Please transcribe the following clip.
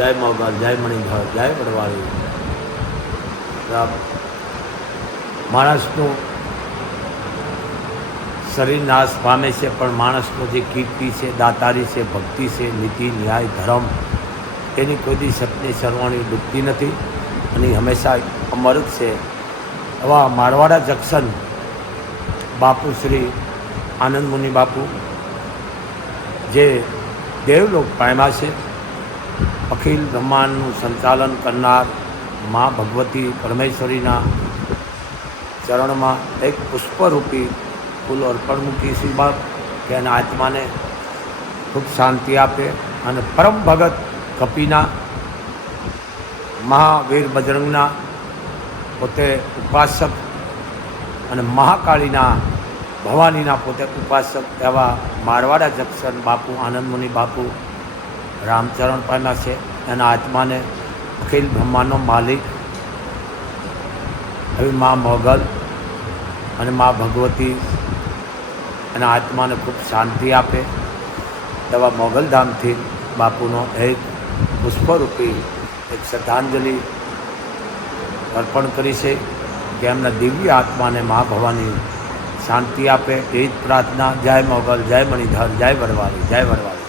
જય મોગલ, જય મણિધર, જય વડવાળી. માણસનું શરીર નાશ પામે છે, પણ માણસનો જે કીર્તિ છે, દાતારી છે, ભક્તિ છે, નીતિ, ન્યાય, ધર્મ, એની કોઈ દી સપની સરવાણી ડૂબતી નથી અને હંમેશા અમર જ છે. આવા મારવાડા જંકશન બાપુ શ્રી આનંદ મુનિ બાપુ જે દેવલોક પામ્યા છે, અખિલ બ્રહ્માંડનું સંચાલન કરનાર મા ભગવતી પરમેશ્વરીના ચરણમાં એક પુષ્પરૂપી ફૂલ અર્પણ મૂકી શ્રી બાપ કે એના આત્માને ખૂબ શાંતિ આપે. અને પરમ ભગત કપીના મહાવીર બજરંગના પોતે ઉપાસક અને મહાકાળીના ભવાનીના પોતે ઉપાસક એવા મારવાડા જંકશન બાપુ આનંદ મુનિ બાપુ રામચરણ પામ્યા છે. એના આત્માને અખિલ બ્રહ્માંડનો માલિક એવી મા મોગલ અને મા ભગવતી એના આત્માને ખૂબ શાંતિ આપે. એવા મોગલધામથી બાપુનો એક પુષ્પરૂપી એક શ્રદ્ધાંજલિ અર્પણ કરી છે કે એમના દિવ્ય આત્માને મા ભવાની શાંતિ આપે. એ જ પ્રાર્થના. જય મોગલ, જય મણિધર, જય વડવાળી, જય વડવાળી.